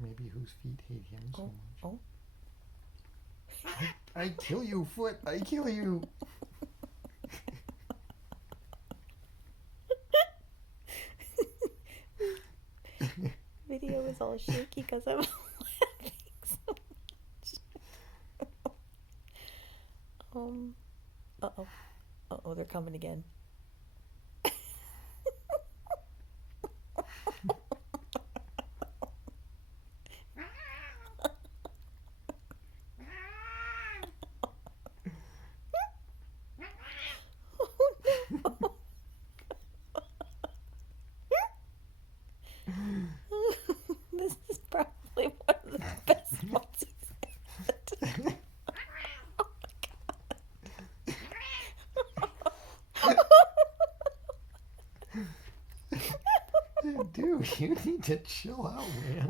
maybe whose feet hate him so much. Oh. I kill you, foot. I kill you. Video is all shaky because I'm laughing so much. Uh-oh. Uh-oh, they're coming again. Oh no. This is probably one of the best ones he's had. Dude, you need to chill out, man.